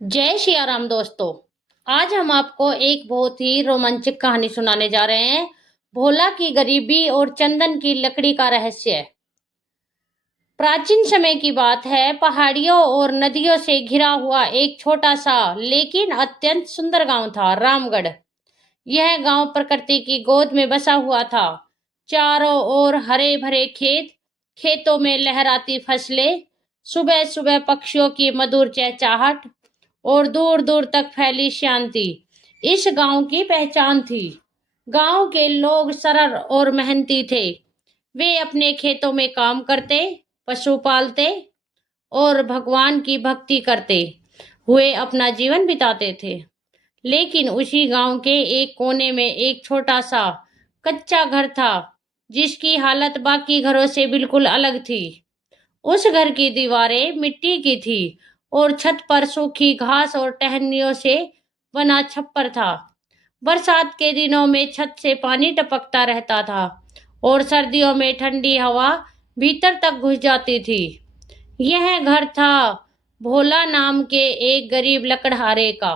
जय सिया राम दोस्तों। आज हम आपको एक बहुत ही रोमांचक कहानी सुनाने जा रहे हैं। भोला की गरीबी और चंदन की लकड़ी का रहस्य। प्राचीन समय की बात है। पहाड़ियों और नदियों से घिरा हुआ एक छोटा सा लेकिन अत्यंत सुंदर गांव था, रामगढ़। यह गांव प्रकृति की गोद में बसा हुआ था। चारों ओर हरे भरे खेत, खेतों में लहराती फसलें, सुबह सुबह पक्षियों की मधुर चहचहाट और दूर दूर तक फैली शांति इस गांव की पहचान थी। गांव के लोग सरल और मेहनती थे। वे अपने खेतों में काम करते, पशु पालते और भगवान की भक्ति करते हुए अपना जीवन बिताते थे। लेकिन उसी गांव के एक कोने में एक छोटा सा कच्चा घर था, जिसकी हालत बाकी घरों से बिल्कुल अलग थी। उस घर की दीवारें मिट्टी की थी और छत पर सूखी घास और टहनियों से बना छप्पर था। बरसात के दिनों में छत से पानी टपकता रहता था और सर्दियों में ठंडी हवा भीतर तक घुस जाती थी। यह घर था भोला नाम के एक गरीब लकड़हारे का।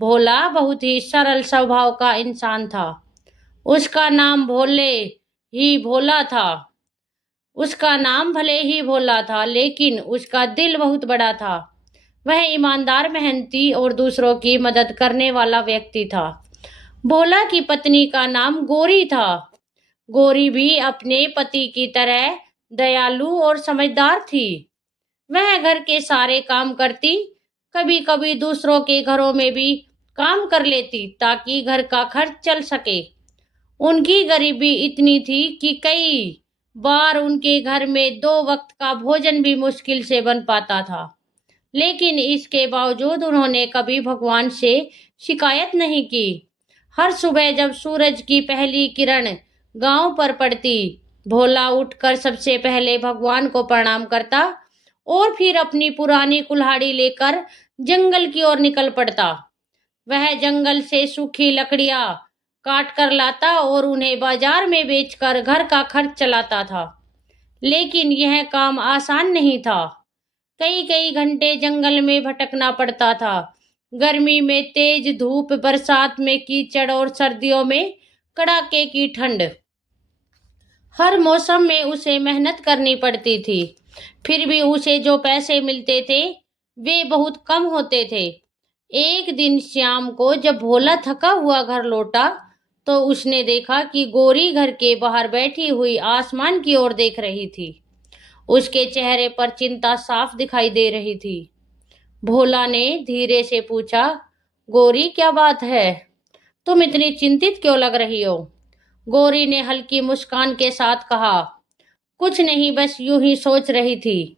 भोला बहुत ही सरल स्वभाव का इंसान था। उसका नाम भोला था। उसका नाम भले ही भोला था, लेकिन उसका दिल बहुत बड़ा था। वह ईमानदार, मेहनती और दूसरों की मदद करने वाला व्यक्ति था। भोला की पत्नी का नाम गौरी था। गौरी भी अपने पति की तरह दयालु और समझदार थी। वह घर के सारे काम करती, कभी कभी दूसरों के घरों में भी काम कर लेती ताकि घर का खर्च चल सके। उनकी गरीबी इतनी थी कि कई बार उनके घर में 2 वक्त का भोजन भी मुश्किल से बन पाता था। लेकिन इसके बावजूद उन्होंने कभी भगवान से शिकायत नहीं की। हर सुबह जब सूरज की पहली किरण गांव पर पड़ती, भोला उठकर सबसे पहले भगवान को प्रणाम करता और फिर अपनी पुरानी कुल्हाड़ी लेकर जंगल की ओर निकल पड़ता। वह जंगल से सूखी लकड़ियां काट कर लाता और उन्हें बाजार में बेचकर घर का खर्च चलाता था। लेकिन यह काम आसान नहीं था। कई कई घंटे जंगल में भटकना पड़ता था। गर्मी में तेज धूप, बरसात में कीचड़ और सर्दियों में कड़ाके की ठंड। हर मौसम में उसे मेहनत करनी पड़ती थी। फिर भी उसे जो पैसे मिलते थे वे बहुत कम होते थे। एक दिन शाम को जब भोला थका हुआ घर लौटा, तो उसने देखा कि गौरी घर के बाहर बैठी हुई आसमान की ओर देख रही थी। उसके चेहरे पर चिंता साफ दिखाई दे रही थी। भोला ने धीरे से पूछा, गौरी क्या बात है? तुम इतनी चिंतित क्यों लग रही हो? गौरी ने हल्की मुस्कान के साथ कहा, कुछ नहीं, बस यूं ही सोच रही थी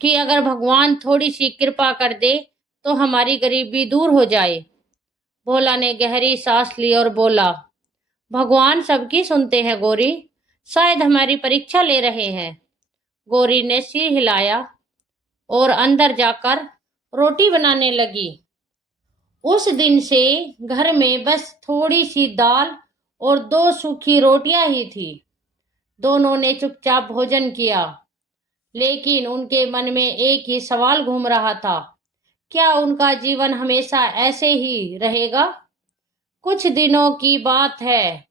कि अगर भगवान थोड़ी सी कृपा कर दे तो हमारी गरीबी दूर हो जाए। भोला ने गहरी सांस ली और बोला, भगवान सबकी सुनते हैं गौरी, शायद हमारी परीक्षा ले रहे हैं। गौरी ने सिर हिलाया और अंदर जाकर रोटी बनाने लगी। उस दिन से घर में बस थोड़ी सी दाल और 2 सूखी रोटियां ही थी। दोनों ने चुपचाप भोजन किया, लेकिन उनके मन में एक ही सवाल घूम रहा था, क्या उनका जीवन हमेशा ऐसे ही रहेगा? कुछ दिनों की बात है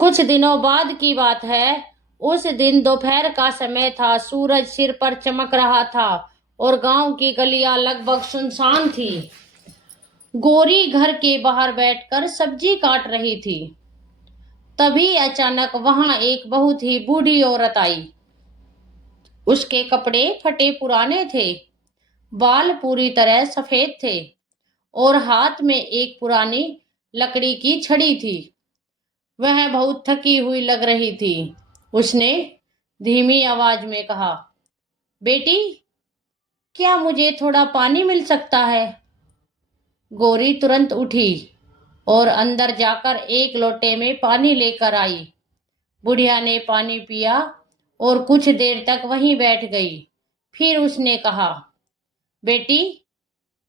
कुछ दिनों बाद की बात है। उस दिन दोपहर का समय था। सूरज सिर पर चमक रहा था और गांव की गलियां लगभग सुनसान थी। गौरी घर के बाहर बैठकर सब्जी काट रही थी। तभी अचानक वहां एक बहुत ही बूढ़ी औरत आई। उसके कपड़े फटे पुराने थे, बाल पूरी तरह सफेद थे और हाथ में एक पुरानी लकड़ी की छड़ी थी। वह बहुत थकी हुई लग रही थी। उसने धीमी आवाज में कहा, बेटी, क्या मुझे थोड़ा पानी मिल सकता है? गौरी तुरंत उठी और अंदर जाकर एक लोटे में पानी लेकर आई। बुढ़िया ने पानी पिया और कुछ देर तक वहीं बैठ गई। फिर उसने कहा, बेटी,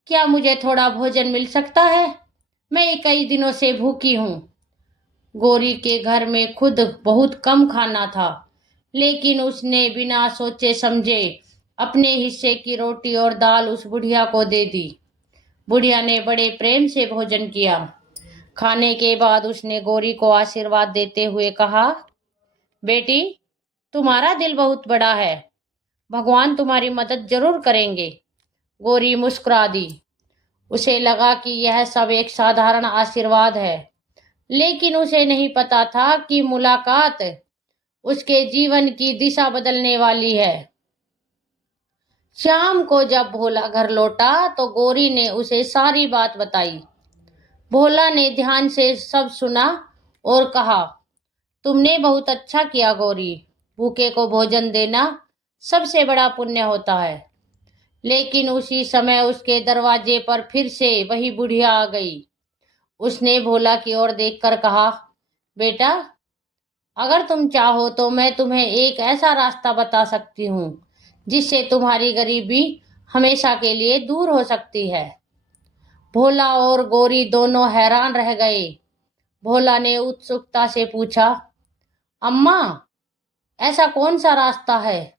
क्या मुझे थोड़ा भोजन मिल सकता है? मैं कई दिनों से भूखी हूँ। गौरी के घर में खुद बहुत कम खाना था, लेकिन उसने बिना सोचे समझे अपने हिस्से की रोटी और दाल उस बुढ़िया को दे दी। बुढ़िया ने बड़े प्रेम से भोजन किया। खाने के बाद उसने गौरी को आशीर्वाद देते हुए कहा, बेटी, तुम्हारा दिल बहुत बड़ा है, भगवान तुम्हारी मदद जरूर करेंगे। गौरी मुस्कुरा दी। उसे लगा कि यह सब एक साधारण आशीर्वाद है, लेकिन उसे नहीं पता था कि मुलाकात उसके जीवन की दिशा बदलने वाली है। शाम को जब भोला घर लौटा तो गौरी ने उसे सारी बात बताई। भोला ने ध्यान से सब सुना और कहा, तुमने बहुत अच्छा किया गौरी। भूखे को भोजन देना सबसे बड़ा पुण्य होता है। लेकिन उसी समय उसके दरवाजे पर फिर से वही बुढ़िया आ गई। उसने भोला की ओर देखकर कहा, बेटा, अगर तुम चाहो तो मैं तुम्हें एक ऐसा रास्ता बता सकती हूँ जिससे तुम्हारी गरीबी हमेशा के लिए दूर हो सकती है। भोला और गौरी दोनों हैरान रह गए। भोला ने उत्सुकता से पूछा, अम्मा, ऐसा कौन सा रास्ता है?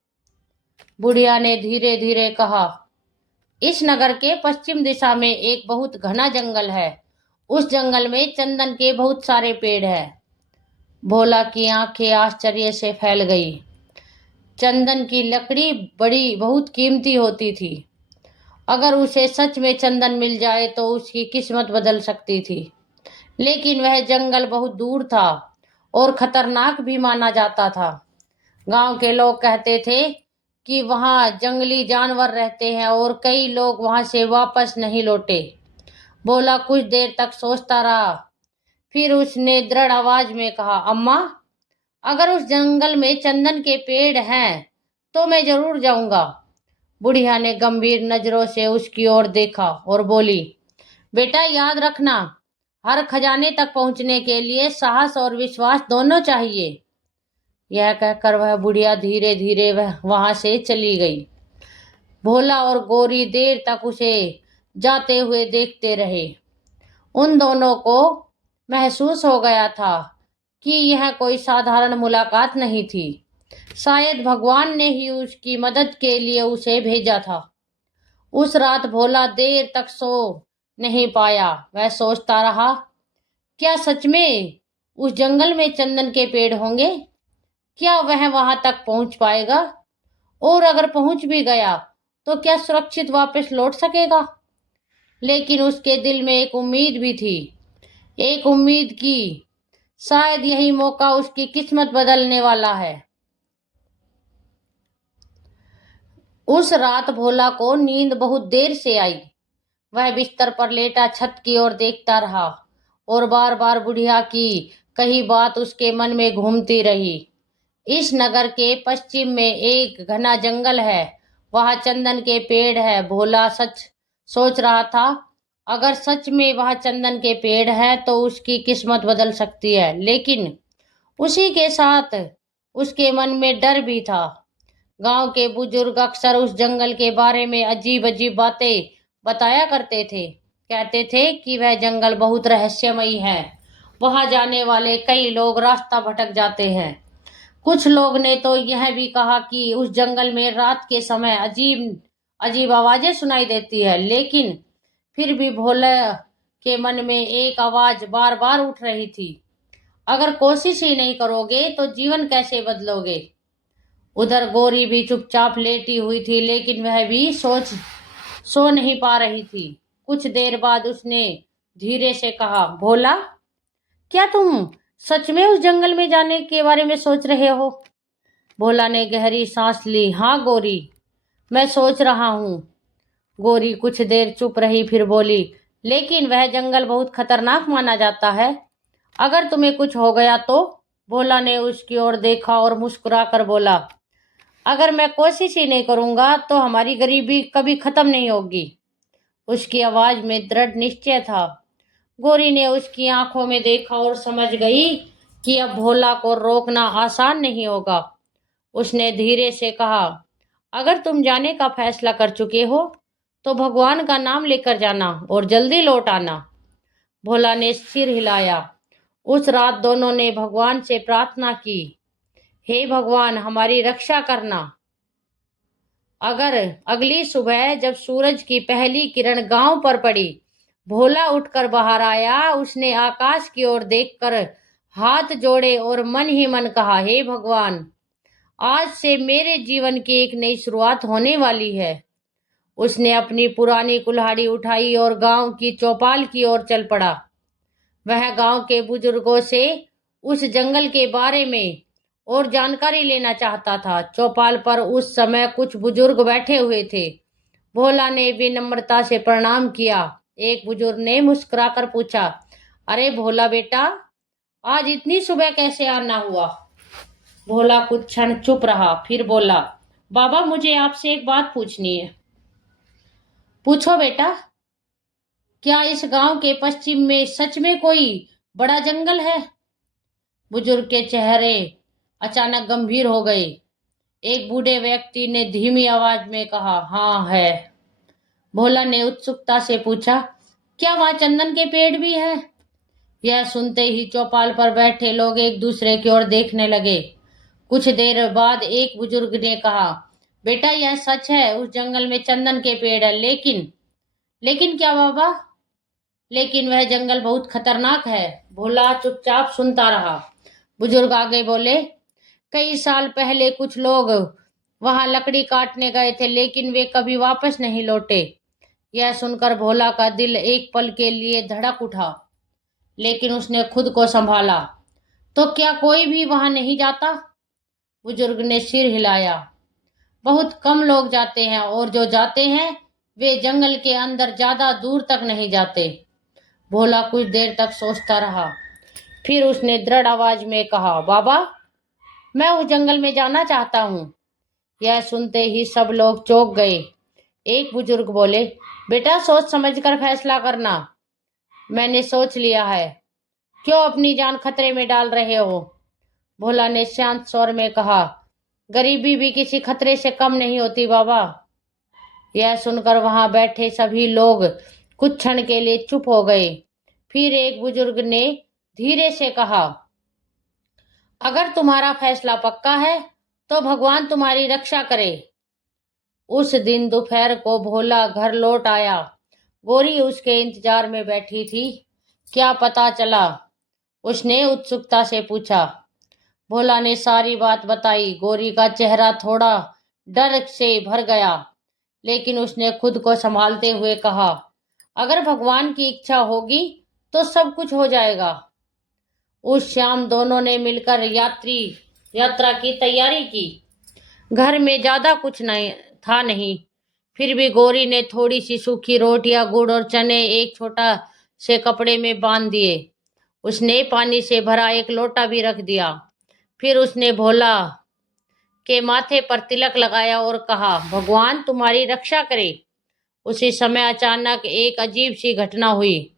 बुढ़िया ने धीरे धीरे कहा, इस नगर के पश्चिम दिशा में एक बहुत घना जंगल है। उस जंगल में चंदन के बहुत सारे पेड़ हैं। भोला की आंखें आश्चर्य से फैल गई। चंदन की लकड़ी बड़ी बहुत कीमती होती थी। अगर उसे सच में चंदन मिल जाए तो उसकी किस्मत बदल सकती थी। लेकिन वह जंगल बहुत दूर था और खतरनाक भी माना जाता था। गांव के लोग कहते थे कि वहां जंगली जानवर रहते हैं और कई लोग वहां से वापस नहीं लौटे। भोला कुछ देर तक सोचता रहा। फिर उसने दृढ़ आवाज में कहा, अम्मा, अगर उस जंगल में चंदन के पेड़ हैं तो मैं जरूर जाऊंगा। बुढ़िया ने गंभीर नजरों से उसकी ओर देखा और बोली, बेटा, याद रखना, हर खजाने तक पहुंचने के लिए साहस और विश्वास दोनों चाहिए। यह कहकर वह बुढ़िया धीरे धीरे वहां से चली गई। भोला और गौरी देर तक उसे जाते हुए देखते रहे। उन दोनों को महसूस हो गया था कि यह कोई साधारण मुलाकात नहीं थी। शायद भगवान ने ही उसकी मदद के लिए उसे भेजा था। उस रात भोला देर तक सो नहीं पाया। वह सोचता रहा, क्या सच में उस जंगल में चंदन के पेड़ होंगे? क्या वह वहां तक पहुंच पाएगा? और अगर पहुंच भी गया तो क्या सुरक्षित वापस लौट सकेगा? लेकिन उसके दिल में एक उम्मीद भी थी। एक उम्मीद की शायद यही मौका उसकी किस्मत बदलने वाला है। उस रात भोला को नींद बहुत देर से आई। वह बिस्तर पर लेटा छत की ओर देखता रहा और बार बार बुढ़िया की कही बात उसके मन में घूमती रही। इस नगर के पश्चिम में एक घना जंगल है, वहां चंदन के पेड़ है। भोला सच सोच रहा था, अगर सच में वहां चंदन के पेड़ है तो उसकी किस्मत बदल सकती है। लेकिन उसी के साथ उसके मन में डर भी था। गांव के बुजुर्ग अक्सर उस जंगल के बारे में अजीब अजीब बातें बताया करते थे। कहते थे कि वह जंगल बहुत रहस्यमयी है, वहां जाने वाले कई लोग रास्ता भटक जाते हैं। कुछ लोग ने तो यह भी कहा कि उस जंगल में रात के समय अजीब अजीब आवाजें सुनाई देती है। लेकिन फिर भी भोले के मन में एक आवाज बार बार उठ रही थी, अगर कोशिश ही नहीं करोगे तो जीवन कैसे बदलोगे? उधर गौरी भी चुपचाप लेटी हुई थी, लेकिन वह भी सो नहीं पा रही थी। कुछ देर बाद उसने धीरे से कहा, भोला, क्या तुम सच में उस जंगल में जाने के बारे में सोच रहे हो? भोला ने गहरी सांस ली। हाँ गौरी, मैं सोच रहा हूँ। गौरी कुछ देर चुप रही, फिर बोली, लेकिन वह जंगल बहुत खतरनाक माना जाता है। अगर तुम्हें कुछ हो गया तो? भोला ने उसकी ओर देखा और मुस्कुरा कर बोला, अगर मैं कोशिश ही नहीं करूंगा तो हमारी गरीबी कभी खत्म नहीं होगी। उसकी आवाज में दृढ़ निश्चय था। गौरी ने उसकी आंखों में देखा और समझ गई कि अब भोला को रोकना आसान नहीं होगा। उसने धीरे से कहा, अगर तुम जाने का फैसला कर चुके हो तो भगवान का नाम लेकर जाना और जल्दी लौट आना। भोला ने सिर हिलाया। उस रात दोनों ने भगवान से प्रार्थना की, हे भगवान, हमारी रक्षा करना। अगर अगली सुबह जब सूरज की पहली किरण गांव पर पड़ी, भोला उठकर बाहर आया। उसने आकाश की ओर देखकर हाथ जोड़े और मन ही मन कहा, हे भगवान, आज से मेरे जीवन की एक नई शुरुआत होने वाली है। उसने अपनी पुरानी कुल्हाड़ी उठाई और गांव की चौपाल की ओर चल पड़ा। वह गांव के बुजुर्गों से उस जंगल के बारे में और जानकारी लेना चाहता था। चौपाल पर उस समय कुछ बुजुर्ग बैठे हुए थे। भोला ने विनम्रता से प्रणाम किया। एक बुजुर्ग ने मुस्कुराकर पूछा, अरे भोला बेटा, आज इतनी सुबह कैसे आना हुआ? भोला कुछ क्षण चुप रहा, फिर बोला, बाबा, मुझे आपसे एक बात पूछनी है। पूछो बेटा। क्या इस गांव के पश्चिम में सच में कोई बड़ा जंगल है? बुजुर्ग के चेहरे अचानक गंभीर हो गए। एक बूढ़े व्यक्ति ने धीमी आवाज में कहा, हाँ है। भोला ने उत्सुकता से पूछा, क्या वहां चंदन के पेड़ भी है? यह सुनते ही चौपाल पर बैठे लोग एक दूसरे की ओर देखने लगे। कुछ देर बाद एक बुजुर्ग ने कहा, बेटा, यह सच है, उस जंगल में चंदन के पेड़ है, लेकिन क्या बाबा? लेकिन वह जंगल बहुत खतरनाक है। भोला चुपचाप सुनता रहा। बुजुर्ग आगे बोले, कई साल पहले कुछ लोग वहां लकड़ी काटने गए थे, लेकिन वे कभी वापस नहीं लौटे। यह सुनकर भोला का दिल एक पल के लिए धड़क उठा, लेकिन उसने खुद को संभाला। तो क्या कोई भी वहां नहीं जाता? बुजुर्ग ने सिर हिलाया। बहुत कम लोग जाते हैं, और जो जाते हैं वे जंगल के अंदर ज्यादा दूर तक नहीं जाते। भोला कुछ देर तक सोचता रहा, फिर उसने दृढ़ आवाज में कहा, बाबा, मैं उस जंगल में जाना चाहता हूँ। यह सुनते ही सब लोग चौंक गए। एक बुजुर्ग बोले, बेटा, सोच समझकर फैसला करना। मैंने सोच लिया है। क्यों अपनी जान खतरे में डाल रहे हो? भोला ने शांत स्वर में कहा, गरीबी भी किसी खतरे से कम नहीं होती बाबा। यह सुनकर वहां बैठे सभी लोग कुछ क्षण के लिए चुप हो गए। फिर एक बुजुर्ग ने धीरे से कहा, अगर तुम्हारा फैसला पक्का है तो भगवान तुम्हारी रक्षा करे। उस दिन दोपहर को भोला घर लौट आया। गोरी उसके इंतजार में बैठी थी। क्या पता चला? उसने उत्सुकता से पूछा। भोला ने सारी बात बताई। गोरी का चेहरा थोड़ा डर से भर गया, लेकिन उसने खुद को संभालते हुए कहा, अगर भगवान की इच्छा होगी तो सब कुछ हो जाएगा। उस शाम दोनों ने मिलकर यात्रा की तैयारी की। घर में ज्यादा कुछ नहीं, फिर भी गोरी ने थोड़ी सी सूखी रोटियां, गुड़ और चने एक छोटा से कपड़े में बांध दिए। उसने पानी से भरा एक लोटा भी रख दिया। फिर उसने भोला के माथे पर तिलक लगाया और कहा, भगवान तुम्हारी रक्षा करे। उसी समय अचानक एक अजीब सी घटना हुई।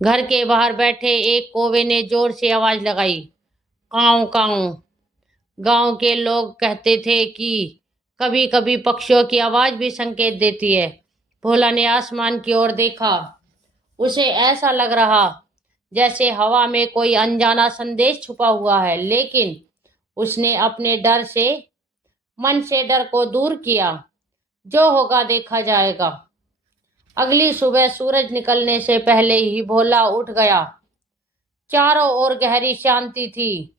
घर के बाहर बैठे एक कौवे ने जोर से आवाज लगाई, काऊ काऊ। गांव के लोग कहते थे कि कभी कभी पक्षियों की आवाज भी संकेत देती है। भोला ने आसमान की ओर देखा। उसे ऐसा लग रहा जैसे हवा में कोई अनजाना संदेश छुपा हुआ है, लेकिन उसने अपने मन से डर को दूर किया। जो होगा देखा जाएगा। अगली सुबह सूरज निकलने से पहले ही भोला उठ गया। चारों ओर गहरी शांति थी।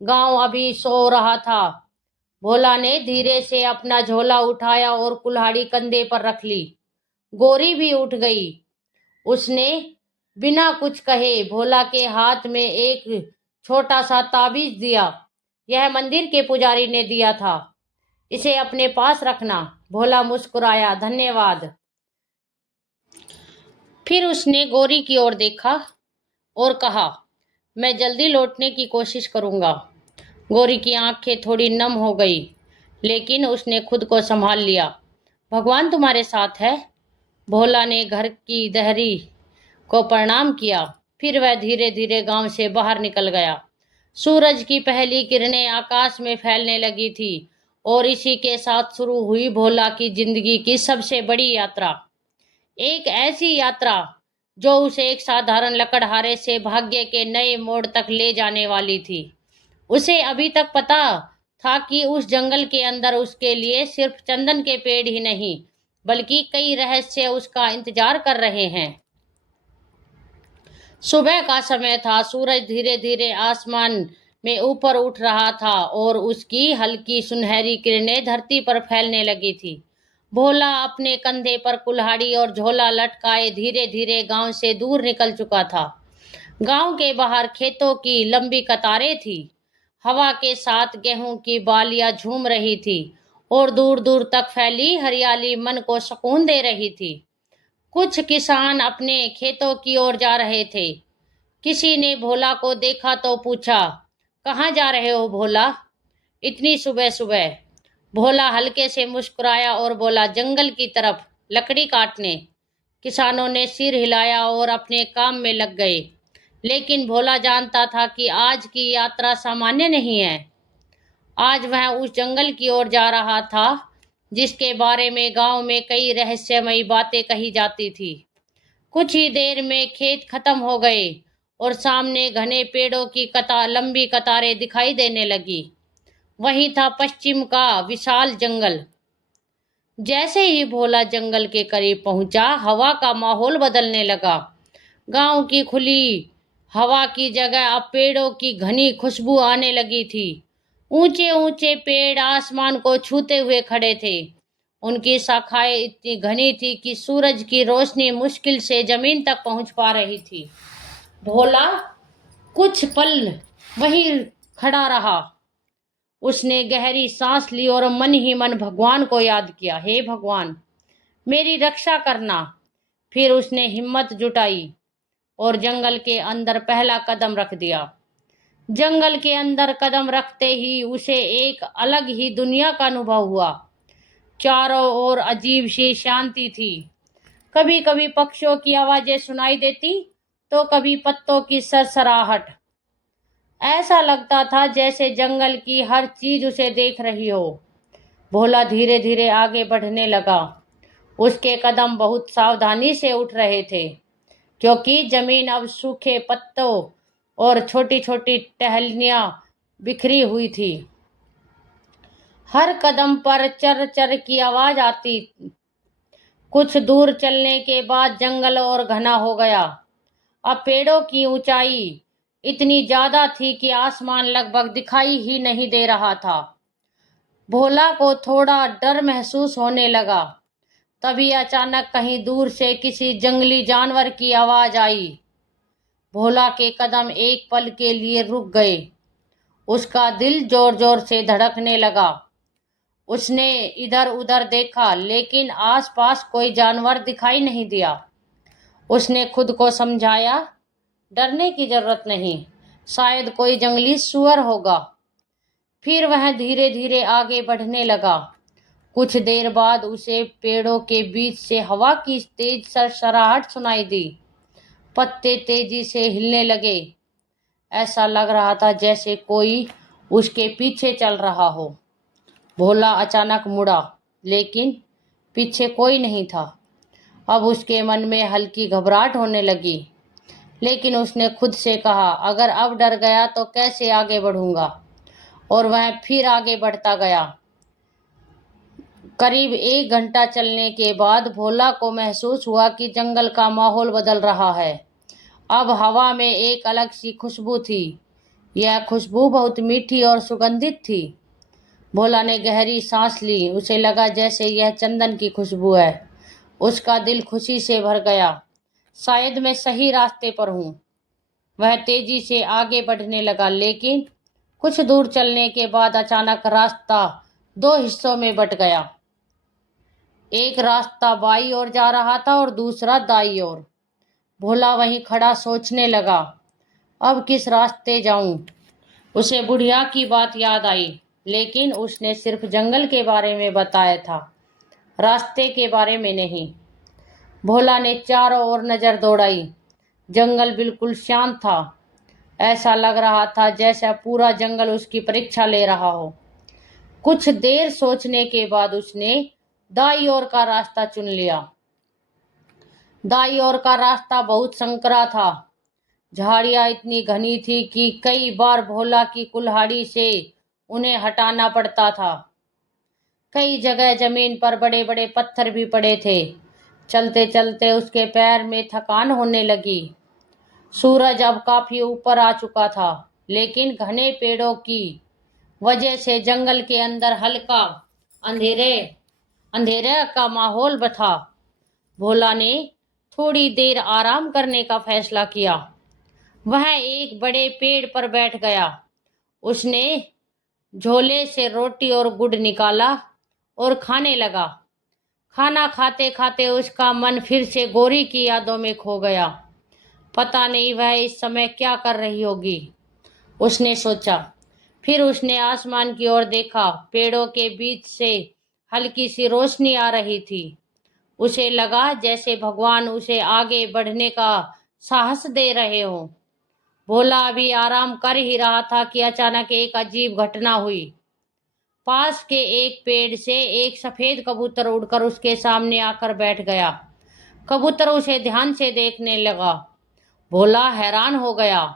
गांव अभी सो रहा था। भोला ने धीरे से अपना झोला उठाया और कुल्हाड़ी कंधे पर रख ली। गोरी भी उठ गई। उसने बिना कुछ कहे भोला के हाथ में एक छोटा सा ताबीज दिया। यह मंदिर के पुजारी ने दिया था, इसे अपने पास रखना। भोला मुस्कुराया, धन्यवाद। फिर उसने गोरी की ओर देखा और कहा, मैं जल्दी लौटने की कोशिश करूंगा। गोरी की आंखें थोड़ी नम हो गई, लेकिन उसने खुद को संभाल लिया। भगवान तुम्हारे साथ है। भोला ने घर की देहरी को प्रणाम किया। फिर वह धीरे धीरे गांव से बाहर निकल गया। सूरज की पहली किरणें आकाश में फैलने लगी थी, और इसी के साथ शुरू हुई भोला की जिंदगी की सबसे बड़ी यात्रा। एक ऐसी यात्रा जो उसे एक साधारण लकड़हारे से भाग्य के नए मोड़ तक ले जाने वाली थी। उसे अभी तक पता था कि उस जंगल के अंदर उसके लिए सिर्फ चंदन के पेड़ ही नहीं बल्कि कई रहस्य उसका इंतजार कर रहे हैं। सुबह का समय था। सूरज धीरे धीरे आसमान में ऊपर उठ रहा था और उसकी हल्की सुनहरी किरणें धरती पर फैलने लगी थी। भोला अपने कंधे पर कुल्हाड़ी और झोला लटकाए धीरे धीरे गांव से दूर निकल चुका था। गांव के बाहर खेतों की लंबी कतारें थी। हवा के साथ गेहूं की बालियां झूम रही थी और दूर दूर तक फैली हरियाली मन को सुकून दे रही थी। कुछ किसान अपने खेतों की ओर जा रहे थे। किसी ने भोला को देखा तो पूछा, कहाँ जा रहे हो भोला, इतनी सुबह सुबह? भोला हल्के से मुस्कुराया और बोला, जंगल की तरफ, लकड़ी काटने। किसानों ने सिर हिलाया और अपने काम में लग गए। लेकिन भोला जानता था कि आज की यात्रा सामान्य नहीं है। आज वह उस जंगल की ओर जा रहा था जिसके बारे में गांव में कई रहस्यमयी बातें कही जाती थी। कुछ ही देर में खेत खत्म हो गए और सामने घने पेड़ों की लंबी कतारें दिखाई देने लगी। वहीं था पश्चिम का विशाल जंगल। जैसे ही भोला जंगल के करीब पहुंचा, हवा का माहौल बदलने लगा। गांव की खुली हवा की जगह अब पेड़ों की घनी खुशबू आने लगी थी। ऊंचे ऊंचे पेड़ आसमान को छूते हुए खड़े थे। उनकी शाखाएं इतनी घनी थी कि सूरज की रोशनी मुश्किल से जमीन तक पहुंच पा रही थी। भोला कुछ पल वहीं खड़ा रहा। उसने गहरी सांस ली और मन ही मन भगवान को याद किया, हे भगवान, मेरी रक्षा करना। फिर उसने हिम्मत जुटाई और जंगल के अंदर पहला कदम रख दिया। जंगल के अंदर कदम रखते ही उसे एक अलग ही दुनिया का अनुभव हुआ। चारों ओर अजीब सी शांति थी। कभी कभी पक्षियों की आवाजें सुनाई देती तो कभी पत्तों की सरसराहट। ऐसा लगता था जैसे जंगल की हर चीज उसे देख रही हो। भोला धीरे धीरे आगे बढ़ने लगा। उसके कदम बहुत सावधानी से उठ रहे थे क्योंकि जमीन अब सूखे पत्तों और छोटी छोटी टहनियां बिखरी हुई थी। हर कदम पर चर चर की आवाज आती। कुछ दूर चलने के बाद जंगल और घना हो गया। अब पेड़ों की ऊंचाई इतनी ज्यादा थी कि आसमान लगभग दिखाई ही नहीं दे रहा था। भोला को थोड़ा डर महसूस होने लगा। तभी अचानक कहीं दूर से किसी जंगली जानवर की आवाज आई। भोला के कदम एक पल के लिए रुक गए। उसका दिल जोर जोर से धड़कने लगा। उसने इधर उधर देखा लेकिन आसपास कोई जानवर दिखाई नहीं दिया। उसने खुद को समझाया, डरने की जरूरत नहीं, शायद कोई जंगली सुअर होगा। फिर वह धीरे धीरे आगे बढ़ने लगा। कुछ देर बाद उसे पेड़ों के बीच से हवा की तेज सरसराहट सुनाई दी। पत्ते तेजी से हिलने लगे। ऐसा लग रहा था जैसे कोई उसके पीछे चल रहा हो। भोला अचानक मुड़ा लेकिन पीछे कोई नहीं था। अब उसके मन में हल्की घबराहट होने लगी। लेकिन उसने खुद से कहा, अगर अब डर गया तो कैसे आगे बढ़ूंगा। और वह फिर आगे बढ़ता गया। करीब 1 घंटा चलने के बाद भोला को महसूस हुआ कि जंगल का माहौल बदल रहा है। अब हवा में एक अलग सी खुशबू थी। यह खुशबू बहुत मीठी और सुगंधित थी। भोला ने गहरी सांस ली। उसे लगा जैसे यह चंदन की खुशबू है। उसका दिल खुशी से भर गया। शायद मैं सही रास्ते पर हूँ। वह तेजी से आगे बढ़ने लगा लेकिन कुछ दूर चलने के बाद अचानक रास्ता 2 हिस्सों में बंट गया। एक रास्ता बाईं ओर जा रहा था और दूसरा दाईं ओर। भोला वहीं खड़ा सोचने लगा, अब किस रास्ते जाऊं। उसे बुढ़िया की बात याद आई लेकिन उसने सिर्फ जंगल के बारे में बताया था, रास्ते के बारे में नहीं। भोला ने चारों ओर नजर दौड़ाई। जंगल बिल्कुल शांत था। ऐसा लग रहा था जैसा पूरा जंगल उसकी परीक्षा ले रहा हो। कुछ देर सोचने के बाद उसने दाईं ओर का रास्ता चुन लिया। दाईं ओर का रास्ता बहुत संकरा था। झाड़ियां इतनी घनी थी कि कई बार भोला की कुल्हाड़ी से उन्हें हटाना पड़ता था। कई जगह जमीन पर बड़े बड़े पत्थर भी पड़े थे। चलते चलते उसके पैर में थकान होने लगी। सूरज अब काफी ऊपर आ चुका था, लेकिन घने पेड़ों की वजह से जंगल के अंदर हल्का अंधेरे अंधेरे का माहौल था। भोला ने थोड़ी देर आराम करने का फैसला किया। वह एक बड़े पेड़ पर बैठ गया। उसने झोले से रोटी और गुड़ निकाला और खाने लगा। खाना खाते खाते उसका मन फिर से गौरी की यादों में खो गया। पता नहीं वह इस समय क्या कर रही होगी, उसने सोचा। फिर उसने आसमान की ओर देखा। पेड़ों के बीच से हल्की सी रोशनी आ रही थी। उसे लगा जैसे भगवान उसे आगे बढ़ने का साहस दे रहे हो। भोला अभी आराम कर ही रहा था कि अचानक एक अजीब घटना हुई। पास के एक पेड़ से एक सफेद कबूतर उड़कर उसके सामने आकर बैठ गया। कबूतर उसे ध्यान से देखने लगा। भोला हैरान हो गया।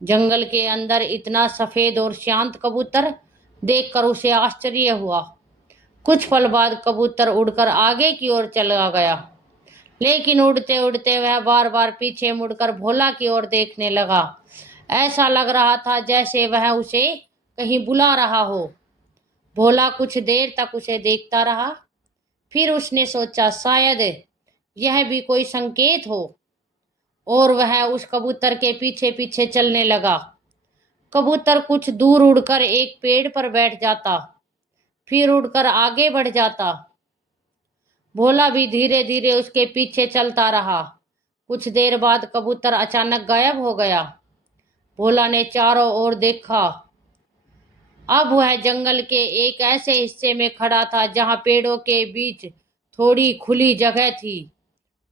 जंगल के अंदर इतना सफेद और शांत कबूतर देखकर उसे आश्चर्य हुआ। कुछ पल बाद कबूतर उड़कर आगे की ओर चला गया, लेकिन उड़ते उड़ते वह बार बार पीछे मुड़कर भोला की ओर देखने लगा। ऐसा लग रहा था जैसे वह उसे कहीं बुला रहा हो। भोला कुछ देर तक उसे देखता रहा। फिर उसने सोचा शायद यह भी कोई संकेत हो, और वह उस कबूतर के पीछे पीछे चलने लगा। कबूतर कुछ दूर उड़कर एक पेड़ पर बैठ जाता, फिर उड़कर आगे बढ़ जाता। भोला भी धीरे धीरे उसके पीछे चलता रहा। कुछ देर बाद कबूतर अचानक गायब हो गया। भोला ने चारों ओर देखा। अब वह जंगल के एक ऐसे हिस्से में खड़ा था जहां पेड़ों के बीच थोड़ी खुली जगह थी,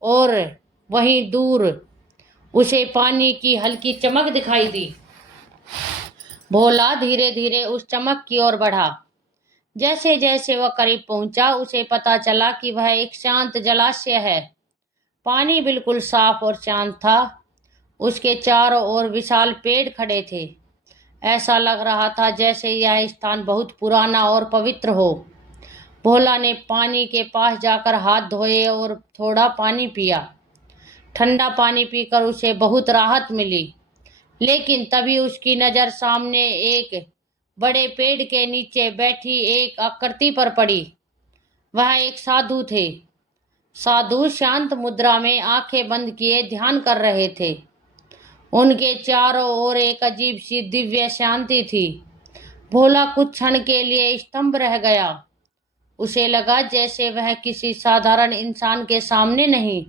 और वहीं दूर उसे पानी की हल्की चमक दिखाई दी। भोला धीरे धीरे उस चमक की ओर बढ़ा। जैसे जैसे वह करीब पहुंचा, उसे पता चला कि वह एक शांत जलाशय है। पानी बिल्कुल साफ और शांत था। उसके चारों ओर विशाल पेड़ खड़े थे। ऐसा लग रहा था जैसे यह स्थान बहुत पुराना और पवित्र हो। भोला ने पानी के पास जाकर हाथ धोए और थोड़ा पानी पिया। ठंडा पानी पीकर उसे बहुत राहत मिली। लेकिन तभी उसकी नज़र सामने एक बड़े पेड़ के नीचे बैठी एक आकृति पर पड़ी। वह एक साधु थे। साधु शांत मुद्रा में आंखें बंद किए ध्यान कर रहे थे। उनके चारों ओर एक अजीब सी दिव्य शांति थी। भोला कुछ क्षण के लिए स्तंभ रह गया। उसे लगा जैसे वह किसी साधारण इंसान के सामने नहीं,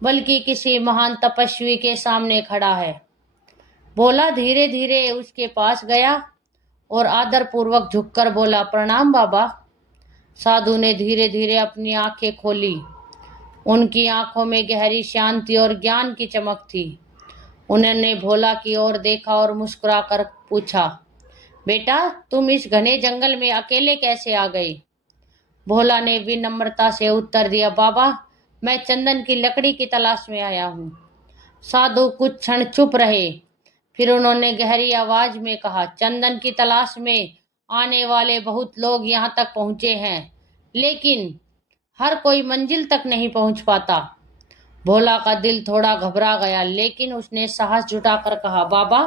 बल्कि किसी महान तपस्वी के सामने खड़ा है। भोला धीरे धीरे उसके पास गया और आदरपूर्वक झुककर बोला, प्रणाम बाबा। साधु ने धीरे धीरे अपनी आंखें खोली। उनकी आंखों में गहरी शांति और ज्ञान की चमक थी। उन्होंने भोला की ओर देखा और मुस्कुराकर पूछा, बेटा तुम इस घने जंगल में अकेले कैसे आ गए? भोला ने विनम्रता से उत्तर दिया, बाबा मैं चंदन की लकड़ी की तलाश में आया हूँ। साधु कुछ क्षण चुप रहे। फिर उन्होंने गहरी आवाज में कहा, चंदन की तलाश में आने वाले बहुत लोग यहाँ तक पहुँचे हैं, लेकिन हर कोई मंजिल तक नहीं पहुँच पाता। भोला का दिल थोड़ा घबरा गया, लेकिन उसने साहस जुटाकर कहा, बाबा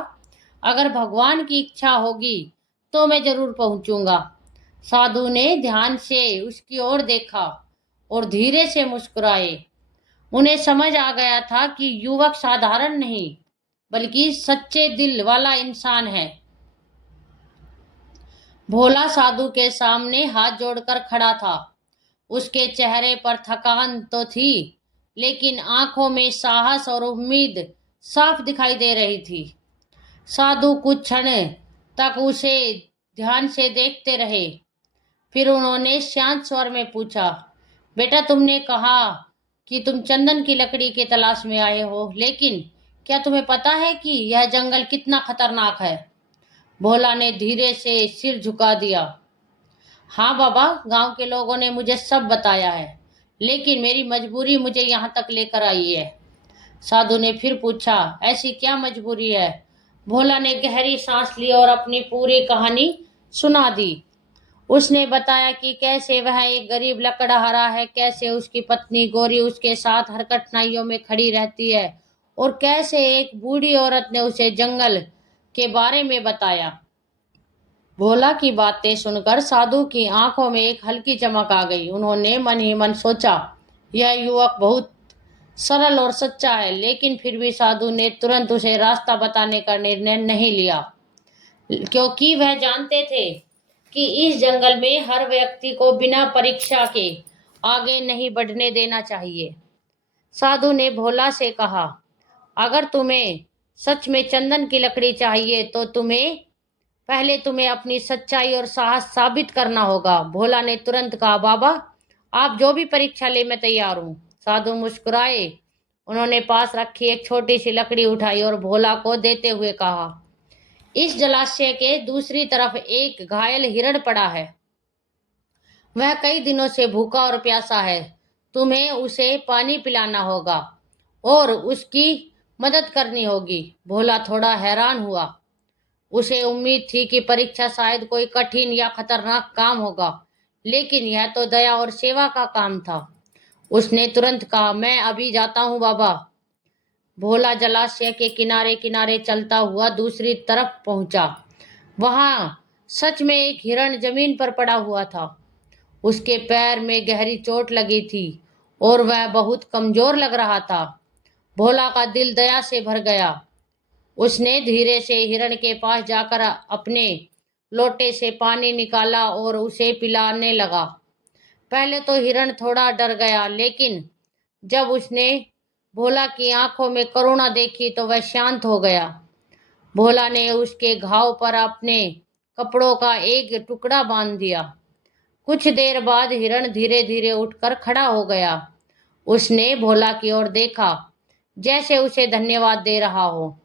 अगर भगवान की इच्छा होगी तो मैं जरूर पहुंचूंगा। साधु ने ध्यान से उसकी ओर देखा और धीरे से मुस्कुराए। उन्हें समझ आ गया था कि युवक साधारण नहीं, बल्कि सच्चे दिल वाला इंसान है। भोला साधु के सामने हाथ जोड़कर खड़ा था। उसके चेहरे पर थकान तो थी, लेकिन आंखों में साहस और उम्मीद साफ दिखाई दे रही थी। साधु कुछ क्षण तक उसे ध्यान से देखते रहे। फिर उन्होंने शांत स्वर में पूछा, बेटा तुमने कहा कि तुम चंदन की लकड़ी की तलाश में आए हो, लेकिन क्या तुम्हें पता है कि यह जंगल कितना खतरनाक है? भोला ने धीरे से सिर झुका दिया। हाँ बाबा, गांव के लोगों ने मुझे सब बताया है, लेकिन मेरी मजबूरी मुझे यहाँ तक लेकर आई है। साधु ने फिर पूछा, ऐसी क्या मजबूरी है? भोला ने गहरी सांस ली और अपनी पूरी कहानी सुना दी। उसने बताया कि कैसे वह एक गरीब लकड़हारा है, कैसे उसकी पत्नी गौरी उसके साथ हर कठिनाइयों में खड़ी रहती है और कैसे एक बूढ़ी औरत ने उसे जंगल के बारे में बताया। भोला की बातें सुनकर साधु की आंखों में एक हल्की चमक आ गई। उन्होंने मन ही मन सोचा, यह युवक बहुत सरल और सच्चा है। लेकिन फिर भी साधु ने तुरंत उसे रास्ता बताने का निर्णय नहीं लिया, क्योंकि वह जानते थे कि इस जंगल में हर व्यक्ति को बिना परीक्षा के आगे नहीं बढ़ने देना चाहिए। साधु ने भोला से कहा, अगर तुम्हें सच में चंदन की लकड़ी चाहिए तो तुम्हें अपनी सच्चाई और साहस साबित करना होगा। भोला ने तुरंत कहा, बाबा आप जो भी परीक्षा ले मैं तैयार हूँ। साधु मुस्कुराए। उन्होंने पास रखी एक छोटी सी लकड़ी उठाई और भोला को देते हुए कहा, इस जलाशय के दूसरी तरफ एक घायल हिरण पड़ा है। वह कई दिनों से भूखा और प्यासा है। तुम्हें उसे पानी पिलाना होगा और उसकी मदद करनी होगी। भोला थोड़ा हैरान हुआ। उसे उम्मीद थी कि परीक्षा शायद कोई कठिन या खतरनाक काम होगा, लेकिन यह तो दया और सेवा का काम था। उसने तुरंत कहा, मैं अभी जाता हूँ बाबा। भोला जलाशय के किनारे किनारे चलता हुआ दूसरी तरफ पहुंचा। वहां सच में एक हिरण जमीन पर पड़ा हुआ था। उसके पैर में गहरी चोट लगी थी और वह बहुत कमजोर लग रहा था। भोला का दिल दया से भर गया। उसने धीरे से हिरण के पास जाकर अपने लोटे से पानी निकाला और उसे पिलाने लगा। पहले तो हिरण थोड़ा डर गया, लेकिन जब उसने भोला की आंखों में करुणा देखी तो वह शांत हो गया। भोला ने उसके घाव पर अपने कपड़ों का एक टुकड़ा बांध दिया। कुछ देर बाद हिरण धीरे धीरे उठकर खड़ा हो गया। उसने भोला की ओर देखा, जैसे उसे धन्यवाद दे रहा हो।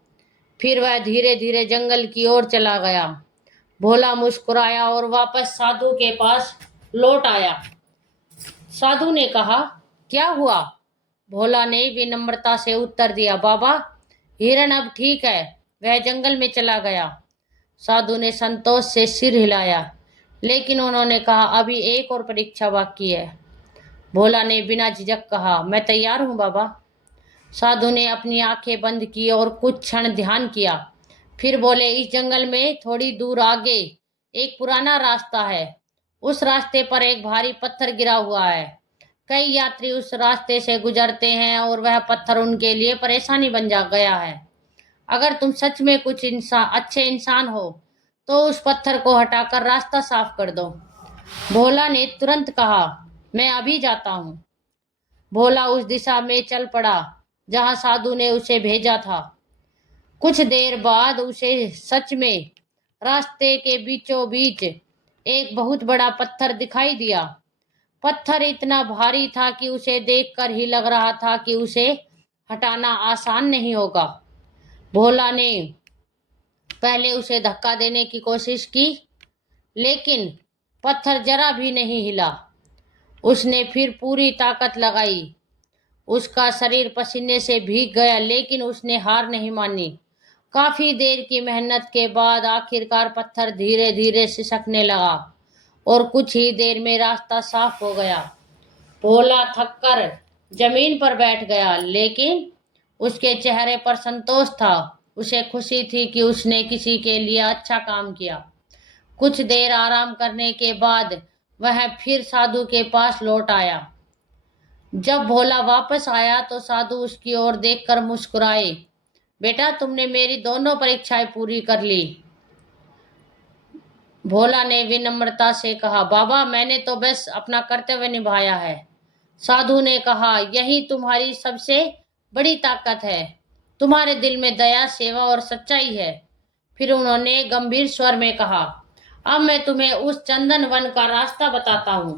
फिर वह धीरे धीरे जंगल की ओर चला गया। भोला मुस्कुराया और वापस साधु के पास लौट आया। साधु ने कहा, क्या हुआ? भोला ने विनम्रता से उत्तर दिया, बाबा हिरण अब ठीक है, वह जंगल में चला गया। साधु ने संतोष से सिर हिलाया, लेकिन उन्होंने कहा, अभी एक और परीक्षा बाकी है। भोला ने बिना झिझक कहा, मैं तैयार हूँ बाबा। साधु ने अपनी आंखें बंद की और कुछ क्षण ध्यान किया। फिर बोले, इस जंगल में थोड़ी दूर आगे एक पुराना रास्ता है। उस रास्ते पर एक भारी पत्थर गिरा हुआ है। कई यात्री उस रास्ते से गुजरते हैं और वह पत्थर उनके लिए परेशानी बन जा गया है। अगर तुम सच में कुछ अच्छे इंसान हो तो उस पत्थर को हटाकर रास्ता साफ कर दो। भोला ने तुरंत कहा, मैं अभी जाता हूँ। भोला उस दिशा में चल पड़ा जहां साधु ने उसे भेजा था। कुछ देर बाद उसे सच में रास्ते के बीचों बीच एक बहुत बड़ा पत्थर दिखाई दिया। पत्थर इतना भारी था कि उसे देखकर ही लग रहा था कि उसे हटाना आसान नहीं होगा। भोला ने पहले उसे धक्का देने की कोशिश की, लेकिन पत्थर जरा भी नहीं हिला। उसने फिर पूरी ताकत लगाई। उसका शरीर पसीने से भीग गया, लेकिन उसने हार नहीं मानी। काफी देर की मेहनत के बाद आखिरकार पत्थर धीरे धीरे सिसकने लगा और कुछ ही देर में रास्ता साफ हो गया। भोला थककर जमीन पर बैठ गया, लेकिन उसके चेहरे पर संतोष था। उसे खुशी थी कि उसने किसी के लिए अच्छा काम किया। कुछ देर आराम करने के बाद वह फिर साधु के पास लौट आया। जब भोला वापस आया तो साधु उसकी ओर देखकर मुस्कुराए। बेटा, तुमने मेरी दोनों परीक्षाएं पूरी कर ली। भोला ने विनम्रता से कहा, बाबा मैंने तो बस अपना कर्तव्य निभाया है। साधु ने कहा, यही तुम्हारी सबसे बड़ी ताकत है। तुम्हारे दिल में दया, सेवा और सच्चाई है। फिर उन्होंने गंभीर स्वर में कहा, अब मैं तुम्हें उस चंदन वन का रास्ता बताता हूँ।